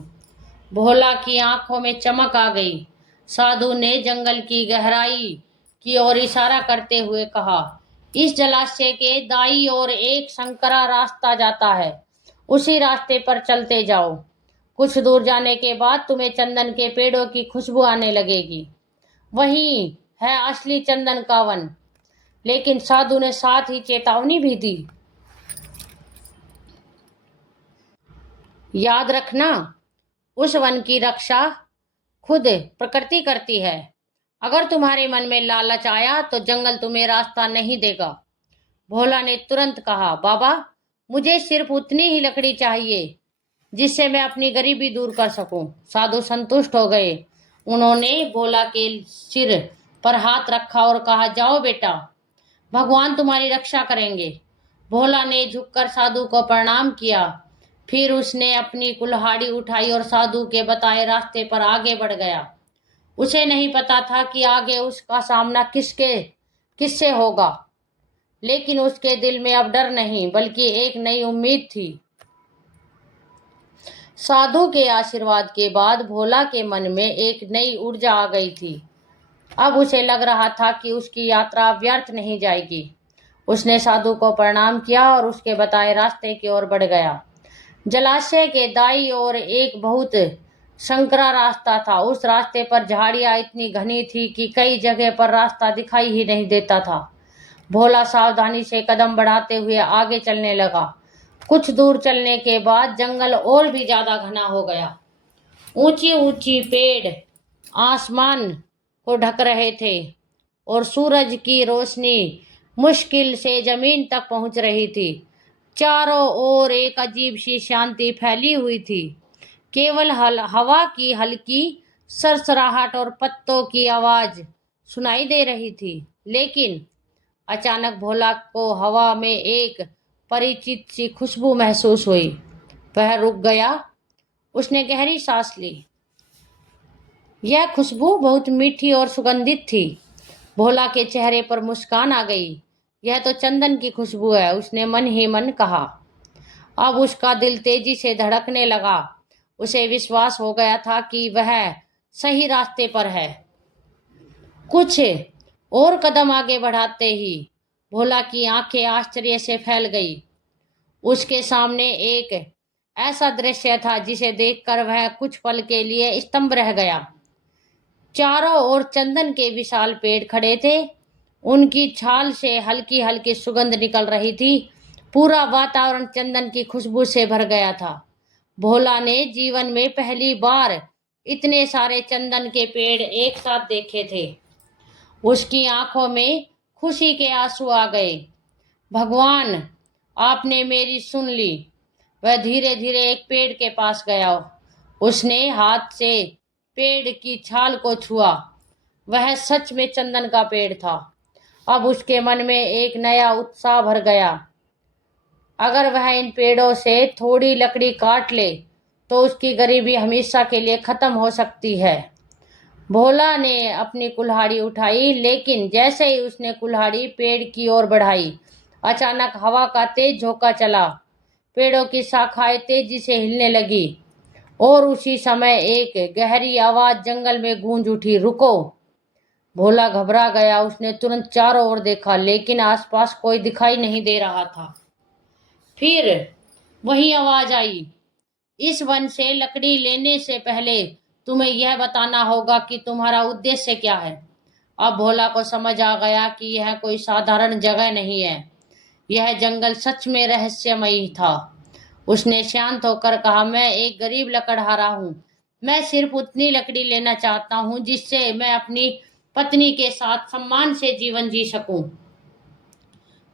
भोला की आंखों में चमक आ गई। साधु ने जंगल की गहराई की ओर इशारा करते हुए कहा, इस जलाशय के दाईं ओर एक संकरा रास्ता जाता है। उसी रास्ते पर चलते जाओ। कुछ दूर जाने के बाद तुम्हें चंदन के पेड़ों की खुशबू आने लगेगी। वही है असली चंदन का वन। लेकिन साधु ने साथ ही चेतावनी भी दी, याद रखना, उस वन की रक्षा खुद प्रकृति करती है। अगर तुम्हारे मन में लालच आया तो जंगल तुम्हें रास्ता नहीं देगा। भोला ने तुरंत कहा, बाबा, मुझे सिर्फ उतनी ही लकड़ी चाहिए जिससे मैं अपनी गरीबी दूर कर सकूं। साधु संतुष्ट हो गए। उन्होंने भोला के सिर पर हाथ रखा और कहा, जाओ बेटा, भगवान तुम्हारी रक्षा करेंगे। भोला ने झुककर साधु को प्रणाम किया। फिर उसने अपनी कुल्हाड़ी उठाई और साधु के बताए रास्ते पर आगे बढ़ गया। उसे नहीं पता था कि आगे उसका सामना किससे होगा, लेकिन उसके दिल में अब डर नहीं बल्कि एक नई उम्मीद थी। साधु के आशीर्वाद के बाद भोला के मन में एक नई ऊर्जा आ गई थी। अब उसे लग रहा था कि उसकी यात्रा व्यर्थ नहीं जाएगी। उसने साधु को प्रणाम किया और उसके बताए रास्ते की ओर बढ़ गया। जलाशय के दाईं ओर एक बहुत संकरा रास्ता था। उस रास्ते पर झाड़ियां इतनी घनी थी कि कई जगह पर रास्ता दिखाई ही नहीं देता था। भोला सावधानी से कदम बढ़ाते हुए आगे चलने लगा। कुछ दूर चलने के बाद जंगल और भी ज्यादा घना हो गया। ऊंची ऊंची पेड़ आसमान को ढक रहे थे और सूरज की रोशनी मुश्किल से जमीन तक पहुंच रही थी। चारों ओर एक अजीब सी शांति फैली हुई थी। केवल हवा की हल्की सरसराहट और पत्तों की आवाज सुनाई दे रही थी। लेकिन अचानक भोला को हवा में एक परिचित सी खुशबू महसूस हुई। वह रुक गया। उसने गहरी सांस ली। यह खुशबू बहुत मीठी और सुगंधित थी। भोला के चेहरे पर मुस्कान आ गई। यह तो चंदन की खुशबू है, उसने मन ही मन कहा। अब उसका दिल तेजी से धड़कने लगा। उसे विश्वास हो गया था कि वह सही रास्ते पर है। कुछ और कदम आगे बढ़ाते ही भोला की आंखें आश्चर्य से फैल गई। उसके सामने एक ऐसा दृश्य था जिसे देखकर वह कुछ पल के लिए स्तंभ रह गया। चारों ओर चंदन के विशाल पेड़ खड़े थे। उनकी छाल से हल्की हल्की सुगंध निकल रही थी। पूरा वातावरण चंदन की खुशबू से भर गया था। भोला ने जीवन में पहली बार इतने सारे चंदन के पेड़ एक साथ देखे थे। उसकी आंखों में खुशी के आंसू आ गए। भगवान, आपने मेरी सुन ली। वह धीरे धीरे एक पेड़ के पास गया। उसने हाथ से पेड़ की छाल को छुआ। वह सच में चंदन का पेड़ था। अब उसके मन में एक नया उत्साह भर गया। अगर वह इन पेड़ों से थोड़ी लकड़ी काट ले तो उसकी गरीबी हमेशा के लिए खत्म हो सकती है। भोला ने अपनी कुल्हाड़ी उठाई, लेकिन जैसे ही उसने कुल्हाड़ी पेड़ की ओर बढ़ाई, अचानक हवा का तेज झोंका चला। पेड़ों की शाखाएं तेजी से हिलने लगी और उसी समय एक गहरी आवाज जंगल में गूंज उठी, रुको। भोला घबरा गया। उसने तुरंत चारों ओर देखा, लेकिन आसपास कोई दिखाई नहीं दे रहा था। फिर वही आवाज आई, इस वन से लकड़ी लेने से पहले तुम्हें यह बताना होगा कि तुम्हारा उद्देश्य क्या है। अब भोला को समझ आ गया कि यह कोई साधारण जगह नहीं है। यह जंगल सच में रहस्यमयी था। उसने शांत होकर कहा, मैं एक गरीब लकड़हारा हूँ। मैं सिर्फ उतनी लकड़ी लेना चाहता हूँ जिससे मैं अपनी पत्नी के साथ सम्मान से जीवन जी सकूं।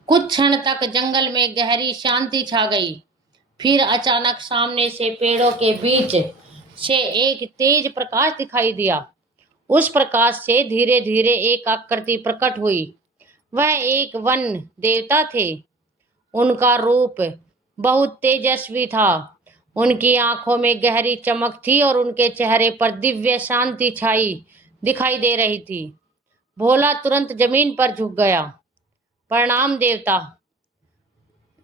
कुछ क्षण तक जंगल में गहरी शांति छा गई। फिर अचानक सामने से पेड़ों के बीच से एक तेज प्रकाश दिखाई दिया। उस प्रकाश से धीरे धीरे एक आकृति प्रकट हुई। वह एक वन देवता थे। उनका रूप बहुत तेजस्वी था। उनकी आंखों में गहरी चमक थी और उनके चेहरे पर दिव्य शांति छाई दिखाई दे रही थी। भोला तुरंत जमीन पर झुक गया। प्रणाम देवता।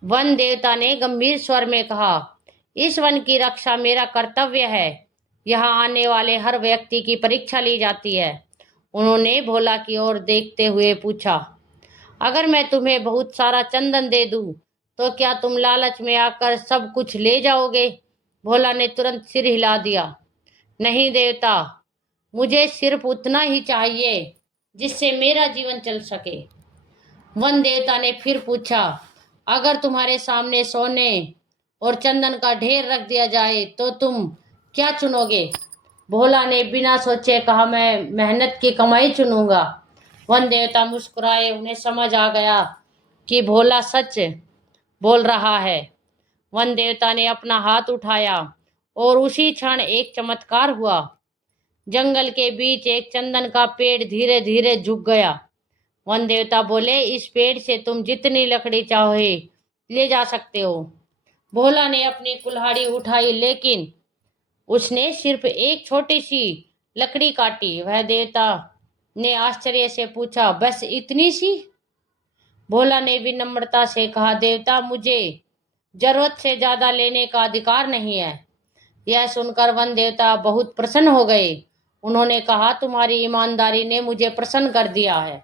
वन देवता ने गंभीर स्वर में कहा, इस वन की रक्षा मेरा कर्तव्य है। यहाँ आने वाले हर व्यक्ति की परीक्षा ली जाती है। उन्होंने भोला की ओर देखते हुए पूछा, अगर मैं तुम्हें बहुत सारा चंदन दे दूं तो क्या तुम लालच में आकर सब कुछ ले जाओगे? भोला ने तुरंत सिर हिला दिया, नहीं देवता, मुझे सिर्फ उतना ही चाहिए जिससे मेरा जीवन चल सके। वन देवता ने फिर पूछा, अगर तुम्हारे सामने सोने और चंदन का ढेर रख दिया जाए तो तुम क्या चुनोगे? भोला ने बिना सोचे कहा, मैं मेहनत की कमाई चुनूंगा। वन देवता मुस्कुराए, उन्हें समझ आ गया कि भोला सच बोल रहा है। वन देवता ने अपना हाथ उठाया और उसी क्षण एक चमत्कार हुआ। जंगल के बीच एक चंदन का पेड़ धीरे धीरे झुक गया। वन देवता बोले, इस पेड़ से तुम जितनी लकड़ी चाहे ले जा सकते हो। भोला ने अपनी कुल्हाड़ी उठाई, लेकिन उसने सिर्फ एक छोटी सी लकड़ी काटी। वह देवता ने आश्चर्य से पूछा, बस इतनी सी? भोला ने विनम्रता से कहा, देवता, मुझे जरूरत से ज्यादा लेने का अधिकार नहीं है। यह सुनकर वन देवता बहुत प्रसन्न हो गए। उन्होंने कहा, तुम्हारी ईमानदारी ने मुझे प्रसन्न कर दिया है।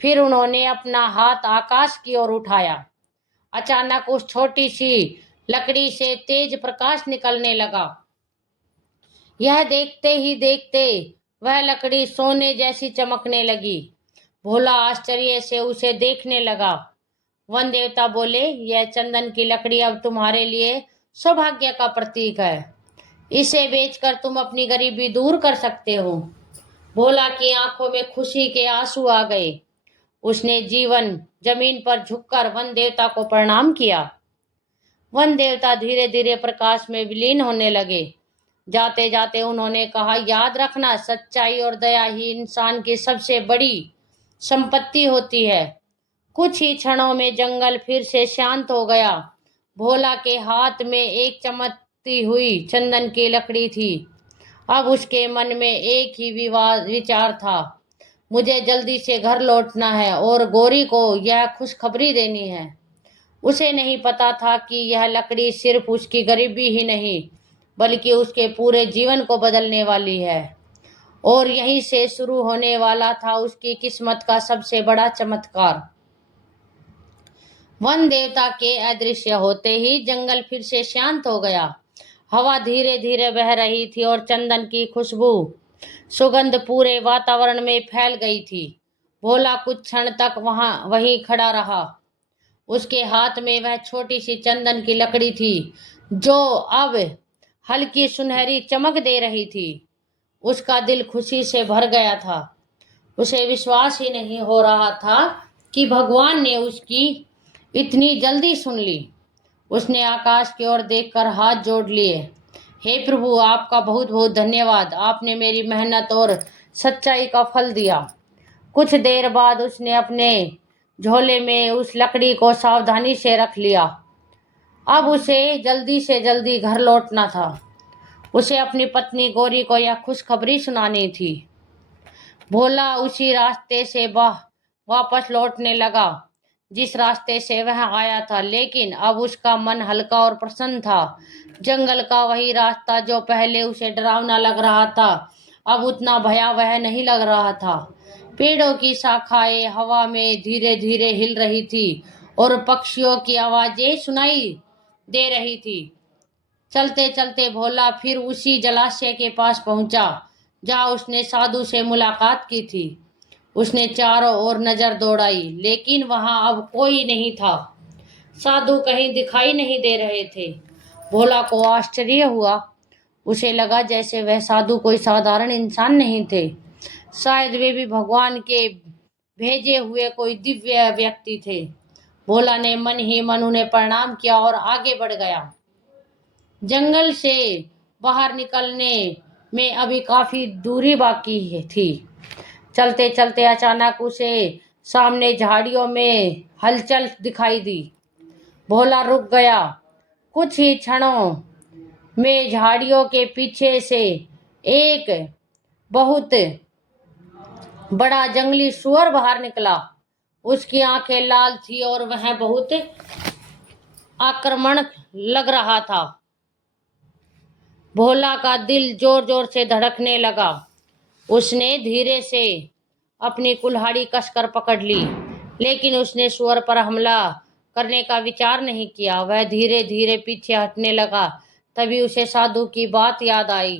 फिर उन्होंने अपना हाथ आकाश की ओर उठाया। अचानक उस छोटी सी लकड़ी से तेज प्रकाश निकलने लगा। यह देखते ही देखते वह लकड़ी सोने जैसी चमकने लगी। भोला आश्चर्य से उसे देखने लगा। वन देवता बोले, यह चंदन की लकड़ी अब तुम्हारे लिए सौभाग्य का प्रतीक है। इसे बेचकर तुम अपनी गरीबी दूर कर सकते हो। भोला की आंखों में खुशी के आंसू आ गए। उसने जीवन जमीन पर झुककर वन देवता को प्रणाम किया। वन देवता धीरे धीरे प्रकाश में विलीन होने लगे। जाते जाते उन्होंने कहा, याद रखना, सच्चाई और दया ही इंसान की सबसे बड़ी संपत्ति होती है। कुछ ही क्षणों में जंगल फिर से शांत हो गया। भोला के हाथ में एक चमकती हुई चंदन की लकड़ी थी। अब उसके मन में एक ही विचार था, मुझे जल्दी से घर लौटना है और गौरी को यह खुशखबरी देनी है। उसे नहीं पता था कि यह लकड़ी सिर्फ उसकी गरीबी ही नहीं, बल्कि उसके पूरे जीवन को बदलने वाली है। और यहीं से शुरू होने वाला था उसकी किस्मत का सबसे बड़ा चमत्कार। वन देवता के अदृश्य होते ही जंगल फिर से शांत हो गया। हवा धीरे धीरे बह रही थी और चंदन की खुशबू सुगंध पूरे वातावरण में फैल गई थी। भोला कुछ क्षण तक वहीं खड़ा रहा। उसके हाथ में वह छोटी सी चंदन की लकड़ी थी, जो अब हल्की सुनहरी चमक दे रही थी। उसका दिल खुशी से भर गया था। उसे विश्वास ही नहीं हो रहा था कि भगवान ने उसकी इतनी जल्दी सुन ली। उसने आकाश की ओर देखकर हाथ जोड़ लिए। हे प्रभु, आपका बहुत बहुत धन्यवाद। आपने मेरी मेहनत और सच्चाई का फल दिया। कुछ देर बाद उसने अपने झोले में उस लकड़ी को सावधानी से रख लिया। अब उसे जल्दी से जल्दी घर लौटना था। उसे अपनी पत्नी गौरी को यह खुशखबरी सुनानी थी। भोला उसी रास्ते से वापस लौटने लगा जिस रास्ते से वह आया था, लेकिन अब उसका मन हल्का और प्रसन्न था। जंगल का वही रास्ता जो पहले उसे डरावना लग रहा था, अब उतना भयावह नहीं लग रहा था। पेड़ों की शाखाएं हवा में धीरे धीरे हिल रही थी और पक्षियों की आवाजें सुनाई दे रही थी। चलते चलते भोला फिर उसी जलाशय के पास पहुंचा जहां उसने साधु से मुलाकात की थी। उसने चारों ओर नजर दौड़ाई, लेकिन वहां अब कोई नहीं था। साधु कहीं दिखाई नहीं दे रहे थे। भोला को आश्चर्य हुआ। उसे लगा जैसे वह साधु कोई साधारण इंसान नहीं थे, शायद वे भी भगवान के भेजे हुए कोई दिव्य व्यक्ति थे। भोला ने मन ही मन उन्हें प्रणाम किया और आगे बढ़ गया। जंगल से बाहर निकलने में अभी काफी दूरी बाकी थी। चलते चलते अचानक उसे सामने झाड़ियों में हलचल दिखाई दी। भोला रुक गया। कुछ ही क्षणों में झाड़ियों के पीछे से एक बहुत बड़ा जंगली सुअर बाहर निकला। उसकी आंखें लाल थी और वह बहुत आक्रामक लग रहा था। भोला का दिल जोर जोर से धड़कने लगा। उसने धीरे से अपनी कुल्हाड़ी कसकर पकड़ ली, लेकिन उसने सुअर पर हमला करने का विचार नहीं किया। वह धीरे धीरे पीछे हटने लगा। तभी उसे साधु की बात याद आई,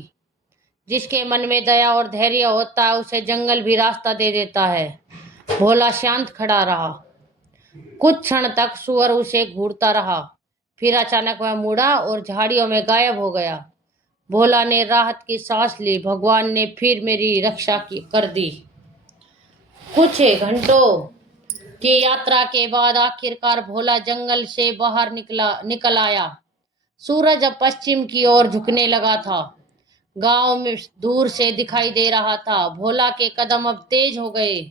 जिसके मन में दया और धैर्य होता है उसे जंगल भी रास्ता दे देता है। भोला शांत खड़ा रहा। कुछ क्षण तक सुअर उसे घूरता रहा, फिर अचानक वह मुड़ा और झाड़ियों में गायब हो गया। भोला ने राहत की सांस ली। भगवान ने फिर मेरी रक्षा कर दी। कुछ घंटों की यात्रा के बाद आखिरकार भोला जंगल से बाहर निकल आया। सूरज अब पश्चिम की ओर झुकने लगा था। गांव में दूर से दिखाई दे रहा था। भोला के कदम अब तेज हो गए।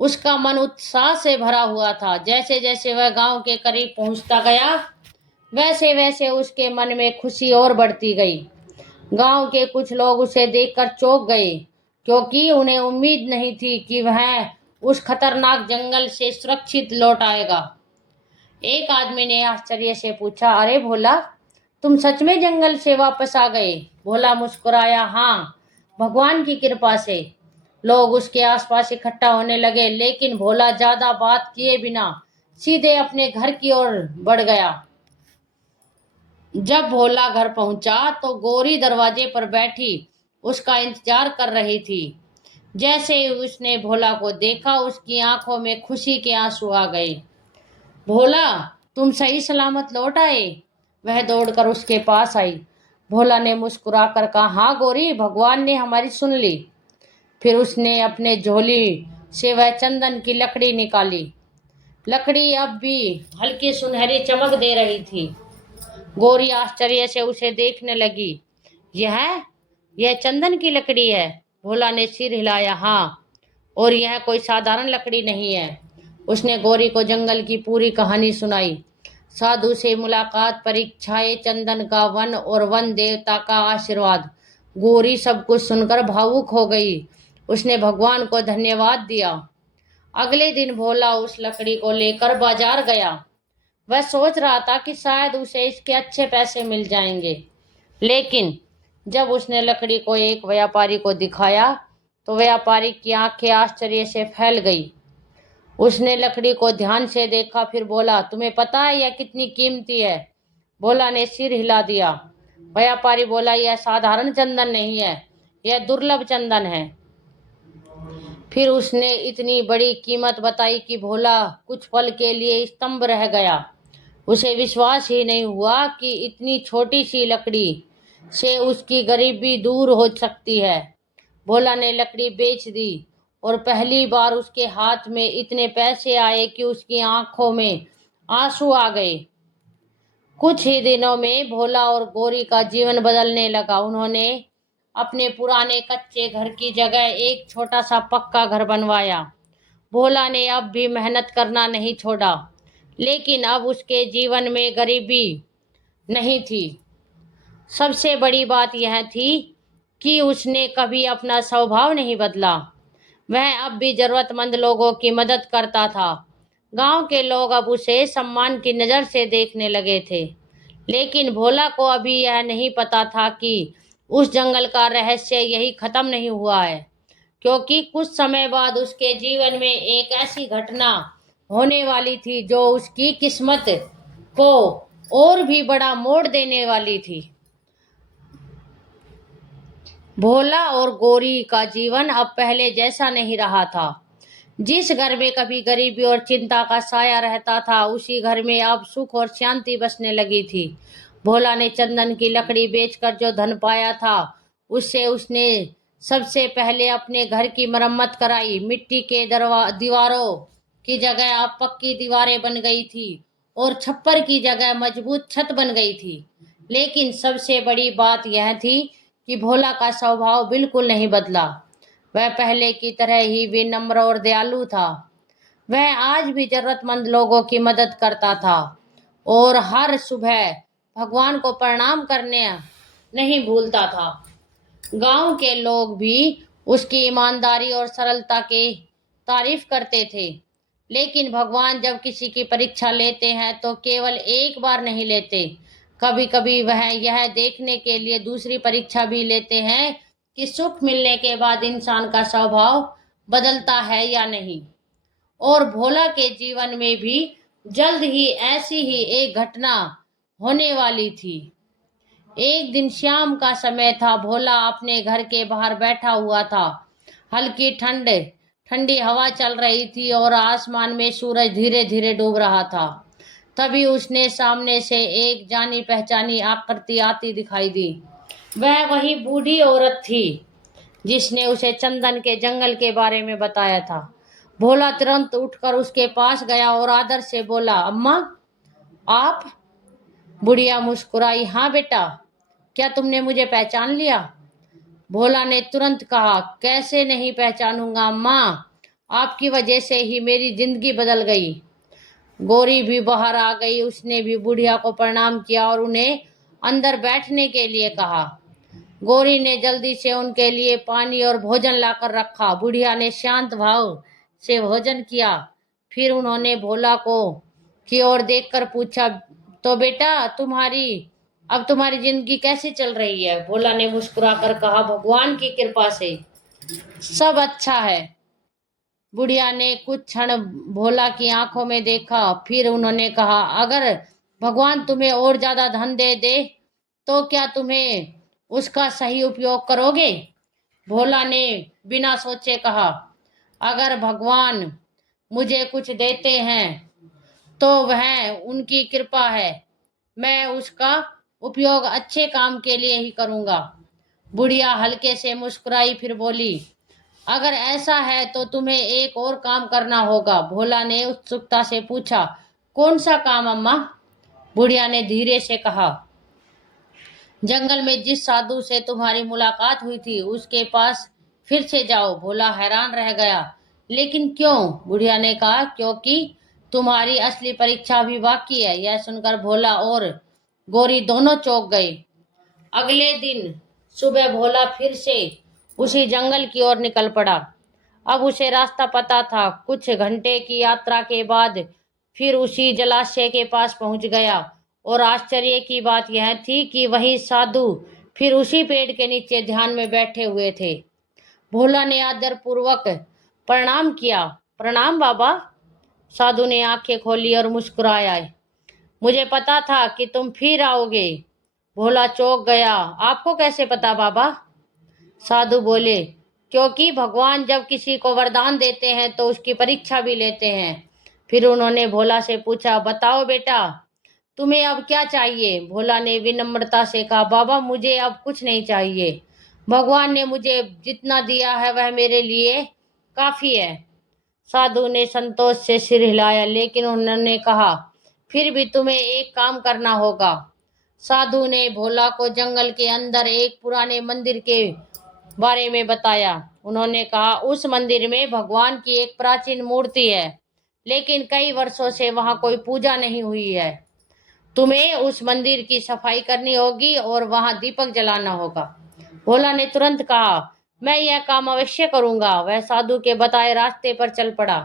उसका मन उत्साह से भरा हुआ था। जैसे जैसे वह गांव के करीब पहुंचता गया, वैसे वैसे उसके मन में खुशी और बढ़ती गई। गांव के कुछ लोग उसे देखकर चौंक गए, क्योंकि उन्हें उम्मीद नहीं थी कि वह उस खतरनाक जंगल से सुरक्षित लौट आएगा। एक आदमी ने आश्चर्य से पूछा, अरे भोला, तुम सच में जंगल से वापस आ गए? भोला मुस्कुराया, हाँ, भगवान की कृपा से। लोग उसके आसपास इकट्ठा होने लगे, लेकिन भोला ज्यादा बात किए बिना सीधे अपने घर की ओर बढ़ गया। जब भोला घर पहुंचा तो गौरी दरवाजे पर बैठी उसका इंतजार कर रही थी। जैसे ही उसने भोला को देखा, उसकी आंखों में खुशी के आंसू आ गए। भोला, तुम सही सलामत लौट आए? वह दौड़कर उसके पास आई। भोला ने मुस्कुराकर कहा, हाँ गौरी, भगवान ने हमारी सुन ली। फिर उसने अपने झोली से वह चंदन की लकड़ी निकाली। लकड़ी अब भी हल्की सुनहरी चमक दे रही थी। गौरी आश्चर्य से उसे देखने लगी। यह चंदन की लकड़ी है? भोला ने सिर हिलाया, हाँ, और यह कोई साधारण लकड़ी नहीं है। उसने गौरी को जंगल की पूरी कहानी सुनाई। साधु से मुलाकात, परीक्षाएं, चंदन का वन और वन देवता का आशीर्वाद। गौरी सब कुछ सुनकर भावुक हो गई। उसने भगवान को धन्यवाद दिया। अगले दिन भोला उस लकड़ी को लेकर बाजार गया। वह सोच रहा था कि शायद उसे इसके अच्छे पैसे मिल जाएंगे, लेकिन जब उसने लकड़ी को एक व्यापारी को दिखाया तो व्यापारी की आंखें आश्चर्य से फैल गई। उसने लकड़ी को ध्यान से देखा, फिर बोला, तुम्हें पता है यह कितनी कीमती है? भोला ने सिर हिला दिया। व्यापारी बोला, यह साधारण चंदन नहीं है, यह दुर्लभ चंदन है। फिर उसने इतनी बड़ी कीमत बताई कि भोला कुछ पल के लिए स्तंभ रह गया। उसे विश्वास ही नहीं हुआ कि इतनी छोटी सी लकड़ी से उसकी गरीबी दूर हो सकती है। भोला ने लकड़ी बेच दी और पहली बार उसके हाथ में इतने पैसे आए कि उसकी आंखों में आंसू आ गए। कुछ ही दिनों में भोला और गौरी का जीवन बदलने लगा। उन्होंने अपने पुराने कच्चे घर की जगह एक छोटा सा पक्का घर बनवाया। भोला ने अब भी मेहनत करना नहीं छोड़ा, लेकिन अब उसके जीवन में गरीबी नहीं थी। सबसे बड़ी बात यह थी कि उसने कभी अपना स्वभाव नहीं बदला। वह अब भी जरूरतमंद लोगों की मदद करता था। गांव के लोग अब उसे सम्मान की नज़र से देखने लगे थे, लेकिन भोला को अभी यह नहीं पता था कि उस जंगल का रहस्य यही खत्म नहीं हुआ है, क्योंकि कुछ समय बाद उसके जीवन में एक ऐसी घटना होने वाली थी जो उसकी किस्मत को और भी बड़ा मोड़ देने वाली थी। भोला और गौरी का जीवन अब पहले जैसा नहीं रहा था। जिस घर में कभी गरीबी और चिंता का साया रहता था, उसी घर में अब सुख और शांति बसने लगी थी। भोला ने चंदन की लकड़ी बेचकर जो धन पाया था, उससे उसने सबसे पहले अपने घर की मरम्मत कराई। मिट्टी के दीवारों की जगह अब पक्की दीवारें बन गई थी और छप्पर की जगह मजबूत छत बन गई थी। लेकिन सबसे बड़ी बात यह थी कि भोला का स्वभाव बिल्कुल नहीं बदला। वह पहले की तरह ही विनम्र और दयालु था। वह आज भी जरूरतमंद लोगों की मदद करता था और हर सुबह भगवान को प्रणाम करने नहीं भूलता था। गांव के लोग भी उसकी ईमानदारी और सरलता की तारीफ करते थे। लेकिन भगवान जब किसी की परीक्षा लेते हैं तो केवल एक बार नहीं लेते, कभी कभी वह यह देखने के लिए दूसरी परीक्षा भी लेते हैं कि सुख मिलने के बाद इंसान का स्वभाव बदलता है या नहीं। और भोला के जीवन में भी जल्द ही ऐसी ही एक घटना होने वाली थी। एक दिन शाम का समय था। भोला अपने घर के बाहर बैठा हुआ था। हल्की ठंडी हवा चल रही थी और आसमान में सूरज धीरे धीरे डूब रहा था। तभी उसने सामने से एक जानी पहचानी आकृति आती दिखाई दी। वह वही बूढ़ी औरत थी जिसने उसे चंदन के जंगल के बारे में बताया था। भोला तुरंत उठकर उसके पास गया और आदर से बोला, अम्मा आप? बुढ़िया मुस्कुराई, हाँ बेटा, क्या तुमने मुझे पहचान लिया? भोला ने तुरंत कहा, कैसे नहीं पहचानूंगा अम्मा, आपकी वजह से ही मेरी जिंदगी बदल गई। गौरी भी बाहर आ गई। उसने भी बुढ़िया को प्रणाम किया और उन्हें अंदर बैठने के लिए कहा। गौरी ने जल्दी से उनके लिए पानी और भोजन लाकर रखा। बुढ़िया ने शांत भाव से भोजन किया। फिर उन्होंने भोला को की ओर देखकर पूछा, तो बेटा अब तुम्हारी जिंदगी कैसी चल रही है? भोला ने मुस्कुराकर कहा, भगवान की कृपा से सब अच्छा है। बुढ़िया ने कुछ क्षण भोला की आंखों में देखा, फिर उन्होंने कहा, अगर भगवान तुम्हें और ज्यादा धन दे दे तो क्या तुम्हें उसका सही उपयोग करोगे? भोला ने बिना सोचे कहा, अगर भगवान मुझे कुछ देते हैं तो वह उनकी कृपा है, मैं उसका उपयोग अच्छे काम के लिए ही करूंगा। बुढ़िया हल्के से मुस्कुराई, फिर बोली, अगर ऐसा है तो तुम्हें एक और काम करना होगा। भोला ने उत्सुकता से पूछा, कौन सा काम अम्मा? बुढ़िया ने धीरे से कहा, जंगल में जिस साधु से तुम्हारी मुलाकात हुई थी उसके पास फिर से जाओ। भोला हैरान रह गया, लेकिन क्यों? बुढ़िया ने कहा, क्योंकि तुम्हारी असली परीक्षा भी बाकी है। यह सुनकर भोला और गौरी दोनों चौंक गए। अगले दिन सुबह भोला फिर से उसी जंगल की ओर निकल पड़ा। अब उसे रास्ता पता था। कुछ घंटे की यात्रा के बाद फिर उसी जलाशय के पास पहुंच गया और आश्चर्य की बात यह थी कि वही साधु फिर उसी पेड़ के नीचे ध्यान में बैठे हुए थे। भोला ने आदरपूर्वक प्रणाम किया। प्रणाम बाबा। साधु ने आंखें खोली और मुस्कुराया, मुझे पता था कि तुम फिर आओगे। भोला चौंक गया, आपको कैसे पता बाबा? साधु बोले, क्योंकि भगवान जब किसी को वरदान देते हैं तो उसकी परीक्षा भी लेते हैं। फिर उन्होंने भोला से पूछा, बताओ बेटा, तुम्हें अब क्या चाहिए? भोला ने विनम्रता से कहा, बाबा मुझे अब कुछ नहीं चाहिए। भगवान ने मुझे जितना दिया है वह मेरे लिए काफी है। साधु ने संतोष से सिर हिलाया, लेकिन उन्होंने कहा, फिर भी तुम्हें एक काम करना होगा। साधु ने भोला को जंगल के अंदर एक पुराने मंदिर के बारे में बताया। उन्होंने कहा, उस मंदिर में भगवान की एक प्राचीन मूर्ति है, लेकिन कई वर्षों से वहां कोई पूजा नहीं हुई है। तुम्हें उस मंदिर की सफाई करनी होगी और वहां दीपक जलाना होगा। भोला ने तुरंत कहा, मैं यह काम अवश्य करूंगा। वह साधु के बताए रास्ते पर चल पड़ा।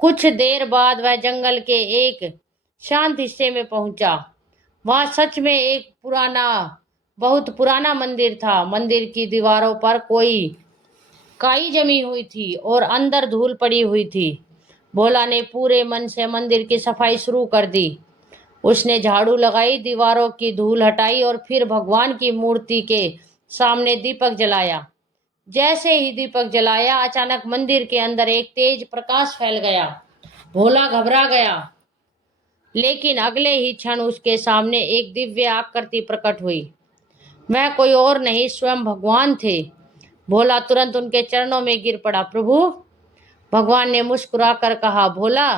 कुछ देर बाद वह जंगल के एक शांत हिस्से में पहुंचा। वहां सच में एक बहुत पुराना मंदिर था। मंदिर की दीवारों पर कोई काई जमी हुई थी और अंदर धूल पड़ी हुई थी। भोला ने पूरे मन से मंदिर की सफाई शुरू कर दी। उसने झाड़ू लगाई, दीवारों की धूल हटाई और फिर भगवान की मूर्ति के सामने दीपक जलाया। जैसे ही दीपक जलाया, अचानक मंदिर के अंदर एक तेज प्रकाश फैल गया। भोला घबरा गया, लेकिन अगले ही क्षण उसके सामने एक दिव्य आकृति प्रकट हुई। वह कोई और नहीं, स्वयं भगवान थे। भोला तुरंत उनके चरणों में गिर पड़ा। प्रभु, भगवान ने मुस्कुराकर कहा, भोला,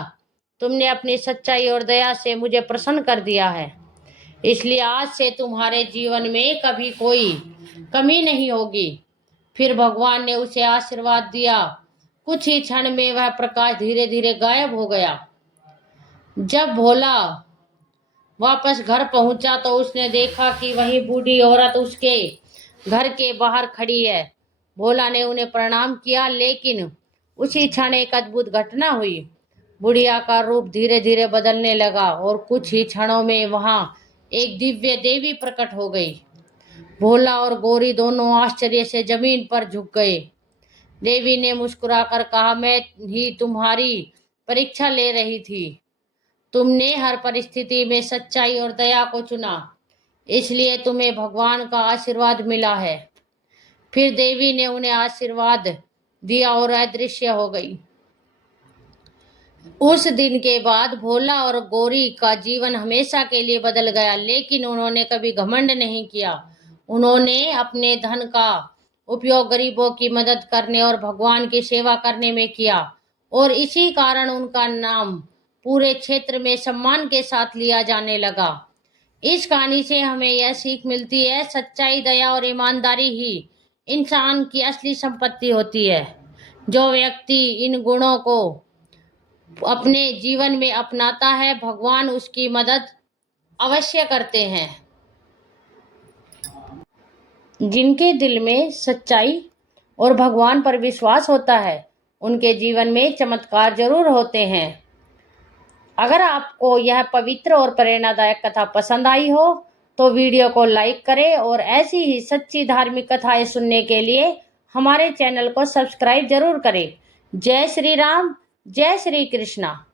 तुमने अपनी सच्चाई और दया से मुझे प्रसन्न कर दिया है, इसलिए आज से तुम्हारे जीवन में कभी कोई कमी नहीं होगी। फिर भगवान ने उसे आशीर्वाद दिया। कुछ ही क्षण में वह प्रकाश धीरे धीरे गायब हो गया। जब भोला वापस घर पहुंचा तो उसने देखा कि वही बूढ़ी औरत उसके घर के बाहर खड़ी है। भोला ने उन्हें प्रणाम किया, लेकिन उसी क्षण एक अद्भुत घटना हुई। बुढ़िया का रूप धीरे धीरे बदलने लगा और कुछ ही क्षणों में वहां एक दिव्य देवी प्रकट हो गई। भोला और गौरी दोनों आश्चर्य से जमीन पर झुक गए। देवी ने मुस्कुराकर कहा, मैं ही तुम्हारी परीक्षा ले रही थी। तुमने हर परिस्थिति में सच्चाई और दया को चुना, इसलिए तुम्हें भगवान का आशीर्वाद मिला है। फिर देवी ने उन्हें आशीर्वाद दिया और अदृश्य हो गई। उस दिन के बाद भोला और गौरी का जीवन हमेशा के लिए बदल गया, लेकिन उन्होंने कभी घमंड नहीं किया। उन्होंने अपने धन का उपयोग गरीबों की मदद करने और भगवान की सेवा करने में किया, और इसी कारण उनका नाम पूरे क्षेत्र में सम्मान के साथ लिया जाने लगा। इस कहानी से हमें यह सीख मिलती है, सच्चाई, दया और ईमानदारी ही इंसान की असली संपत्ति होती है। जो व्यक्ति इन गुणों को अपने जीवन में अपनाता है, भगवान उसकी मदद अवश्य करते हैं। जिनके दिल में सच्चाई और भगवान पर विश्वास होता है, उनके जीवन में चमत्कार जरूर होते हैं। अगर आपको यह पवित्र और प्रेरणादायक कथा पसंद आई हो तो वीडियो को लाइक करें, और ऐसी ही सच्ची धार्मिक कथाएं सुनने के लिए हमारे चैनल को सब्सक्राइब जरूर करें। जय श्री राम, जय श्री कृष्णा।